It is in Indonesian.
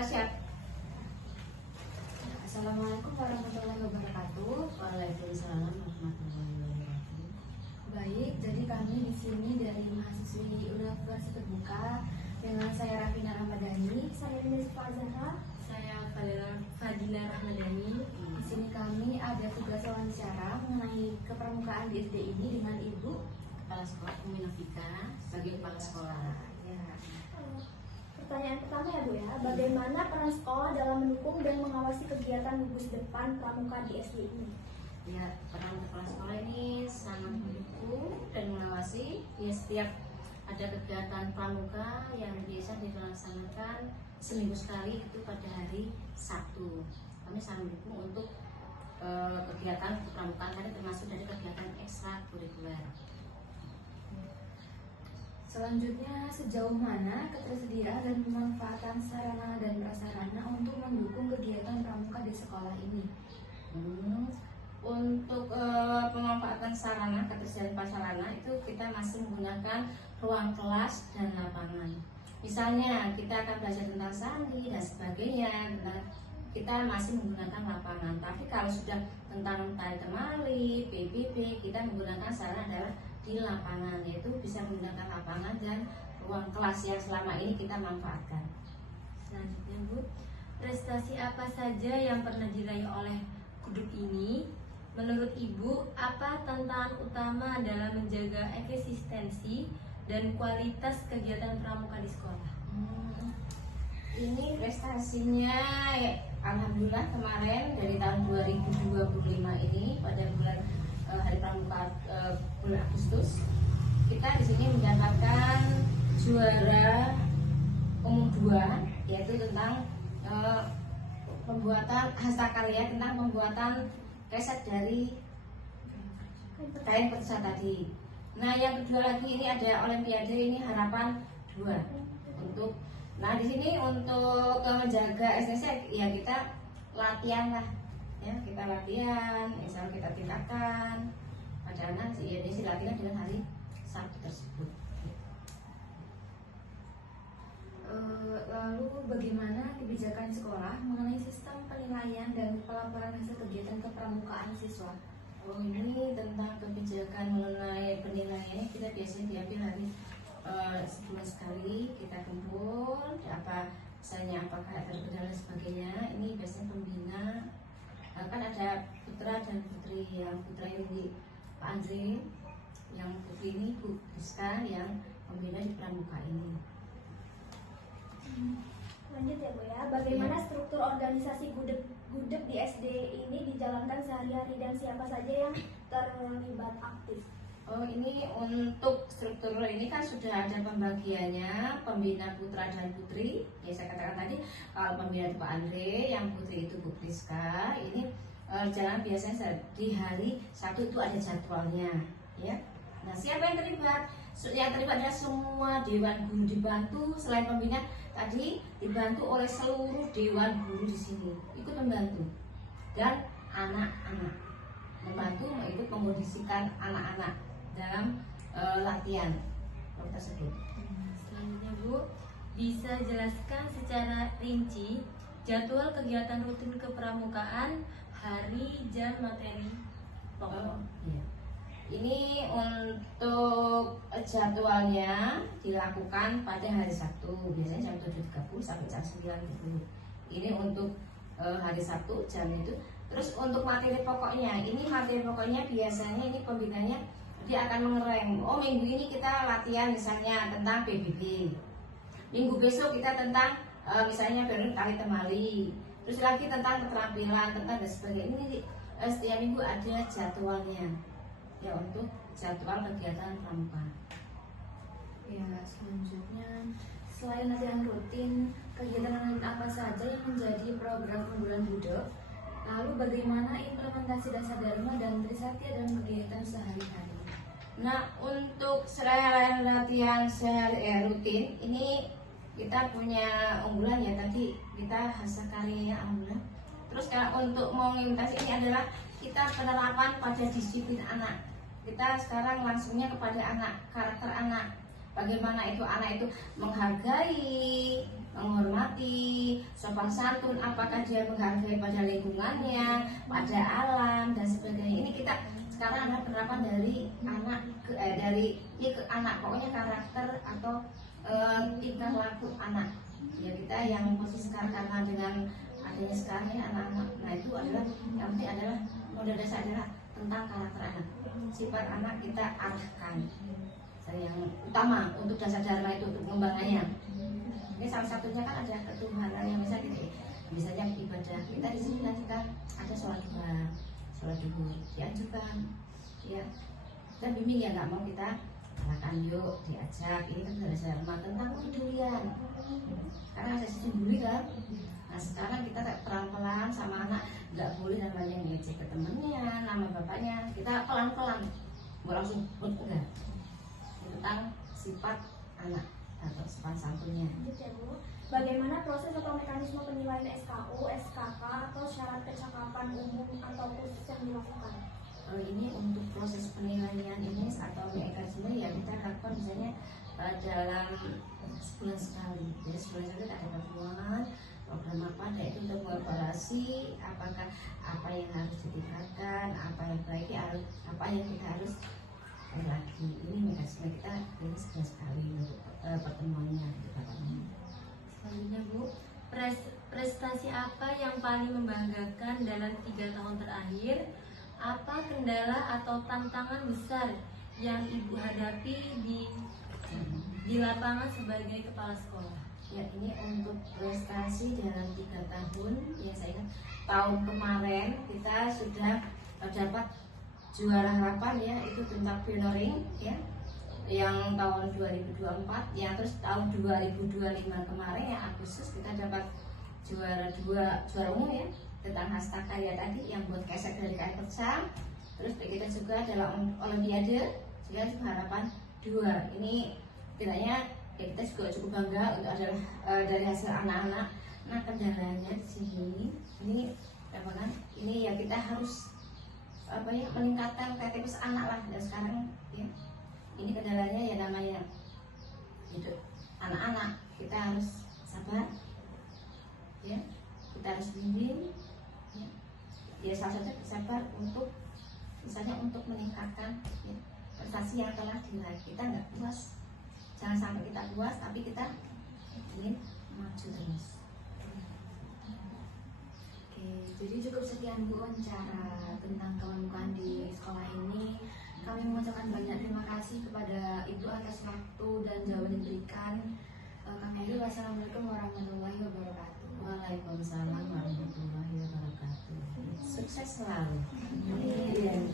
Tasya. Assalamualaikum warahmatullahi wabarakatuh. Waalaikumsalam warahmatullahi wabarakatuh. Baik, jadi kami di sini dari mahasiswi Universitas Terbuka dengan saya Rafina Ramadhani, saya Nisfa Zahra, Saya Fadila Rahmadani. Di sini kami ada tugas wawancara mengenai kepermukaan di SD ini dengan Ibu Kepala Sekolah Umi Novika sebagai kepala sekolah. ya. Pertanyaan pertama ya Bu ya, bagaimana peran sekolah dalam mendukung dan mengawasi kegiatan gugus depan pramuka di SD ini? Ya, peran kepala sekolah ini sangat mendukung dan mengawasi ya setiap ada kegiatan pramuka yang biasa dilaksanakan seminggu sekali itu pada hari Sabtu. Kami sangat mendukung untuk kegiatan pramuka tadi termasuk dari kegiatan ekstrakurikuler. Selanjutnya, sejauh mana ketersediaan dan pemanfaatan sarana dan prasarana untuk mendukung kegiatan pramuka di sekolah ini? Untuk pemanfaatan sarana, ketersediaan prasarana itu kita masih menggunakan ruang kelas dan lapangan. Misalnya kita akan belajar tentang sandi dan sebagainya, kita masih menggunakan lapangan. Tapi kalau sudah tentang tari temali, PBB, kita menggunakan sarana adalah di lapangan, yaitu bisa menggunakan lapangan dan ruang kelas yang selama ini kita manfaatkan. Selanjutnya Bu, prestasi apa saja yang pernah diraih oleh grup ini? Menurut Ibu, apa tantangan utama dalam menjaga eksistensi dan kualitas kegiatan pramuka di sekolah? Ini prestasinya ya, alhamdulillah kemarin dari tahun 2025 ini pada bulan Hari Pramuka bulan Agustus kita di sini mendapatkan juara umum 2, yaitu tentang pembuatan hastakarya tentang pembuatan keset dari kain perca tadi. Nah, yang kedua lagi ini ada olimpiade ini harapan 2 untuk. Nah, di sini untuk menjaga esensi ya kita latihan lah. Ya, kita latihan, misal kita tingkatkan pada anak ya ini latihan dengan hari Sabtu tersebut. Lalu bagaimana kebijakan sekolah mengenai sistem penilaian dan pelaporan hasil kegiatan kepramukaan siswa? Oh, ini tentang kebijakan mengenai penilaian kita biasanya diambil hari sebulan sekali kita kumpul apa misalnya apakah ada kendala dan sebagainya. Ini biasanya pembina kan ada putra dan putri, yang putra ini Pak Andre, yang putri ini Bu Rizka yang pembina di pramuka ini. Lanjut ya Bu ya, bagaimana struktur organisasi gudeg di SD ini dijalankan sehari-hari dan siapa saja yang terlibat aktif? Oh, ini untuk struktur ini kan sudah ada pembagiannya, pembina putra dan putri. Ya saya katakan tadi, kalau pembina itu Pak Andre, yang putri itu Bu Priska. Ini jalan biasanya di hari Sabtu itu ada jadwalnya, ya. Nah, siapa yang terlibat? Yang terlibat adalah semua dewan guru dibantu, selain pembina tadi dibantu oleh seluruh dewan guru di sini ikut membantu dan anak-anak membantu ikut mengkondisikan anak-anak dalam latihan tersebut. Selanjutnya Bu, bisa jelaskan secara rinci jadwal kegiatan rutin kepramukaan, hari, jam, materi pokok. Iya. Ini untuk jadwalnya dilakukan pada hari Sabtu, biasanya jam 7.30 sampai jam 9.30. Ini untuk hari Sabtu jam itu. Terus untuk materi pokoknya, ini materi pokoknya biasanya ini pembinanya dia akan mengerem. Oh, minggu ini kita latihan misalnya tentang PBB. Minggu besok kita tentang misalnya tari temali. Terus lagi tentang keterampilan, tentang dan sebagainya. Ini setiap minggu ada jadwalnya. Ya, untuk jadwal kegiatan pramuka. Ya, selanjutnya selain latihan rutin, kegiatan lain apa saja yang menjadi program unggulan gudeg? Lalu bagaimana implementasi dasar dharma dan trisatya dalam kegiatan sehari-hari? Nah, untuk selain latihan sehari rutin, ini kita punya unggulan ya tadi kita hasakarya alhamdulillah. Terus kalau untuk mengimplementasi ini adalah kita penerapan pada disiplin anak. Kita sekarang langsungnya kepada anak, karakter anak. bagaimana itu anak itu menghargai, menghormati, sopan santun, apakah dia menghargai pada lingkungannya, pada alam dan sebagainya. Ini kita sekarang ada penerapan dari anak ke anak, pokoknya karakter atau tingkah laku anak. Ya kita yang posisi sekarang karena dengan adanya sekarang ini anak-anak, nah itu adalah yang penting adalah modal dasar adalah tentang karakter anak, sifat anak kita arahkan. Yang utama untuk dasar dharma itu untuk pengembangannya. Ini salah satunya kan ada ketuhanan yang misalnya ibadah kita di sini nanti kan ada sholat duhur diajukan, ya kita bimbing ya nggak mau kita arahkan yuk diajak, ini kan dasar dharma tentang kepedulian karena ada sisi dulu kan. Nah sekarang kita pelan-pelan sama anak, nggak boleh namanya ngecek ke temennya, nama bapaknya, kita pelan-pelan, nggak langsung enggak. Tentang sifat anak atau sopan santunnya. Bagaimana proses atau mekanisme penilaian SKU, SKK atau syarat kecakapan umum atau khusus yang dilakukan? Kalau ini untuk proses penilaian ini atau mekanisme ya kita lakukan misalnya dalam sebulan sekali. Jadi sebulan sekali ada pertemuan program apa, yaitu untuk mengevaluasi apakah apa yang harus ditingkatkan, apa yang baik, apa yang kita harus lagi. Ini mekanisme kita ini sebulan sekali untuk pertemuannya. Selanjutnya Bu, prestasi apa yang paling membanggakan dalam 3 tahun terakhir? Apa kendala atau tantangan besar yang Ibu hadapi di lapangan sebagai kepala sekolah? Ya ini untuk prestasi dalam 3 tahun, ya saya ingat tahun kemarin kita sudah dapat juara harapan ya, itu tentang pioneering ya, yang tahun 2024 ya, terus tahun 2025 kemarin ya Agustus kita dapat juara umum ya tentang hastaka ya tadi yang buat kesek dari kain pecah. Terus kita juga dalam olimpiade juga harapan 2. Ini kiranya ya kita juga cukup bangga untuk adalah dari hasil anak-anak. Nah kendalanya di sini ini apa kan? Ini ya kita harus apa ya meningkatkan kreativitas anak lah. Dan sekarang ya ini kendalanya ya namanya hidup anak-anak, kita harus sabar ya, kita harus bimbing ya salah satu sabar untuk misalnya untuk meningkatkan ya, prestasi yang telah diraih. Kita nggak puas, jangan sampai kita puas tapi kita ingin maju terus. Oke, jadi cukup sekian Bu wawancara tentang kelembukan di sekolah ini. Kami mengucapkan banyak terima kasih kepada Ibu atas waktu dan jawaban yang diberikan. Kang Heri, wassalamualaikum warahmatullahi wabarakatuh. Waalaikumsalam warahmatullahi wabarakatuh. Sukses selalu. Amin.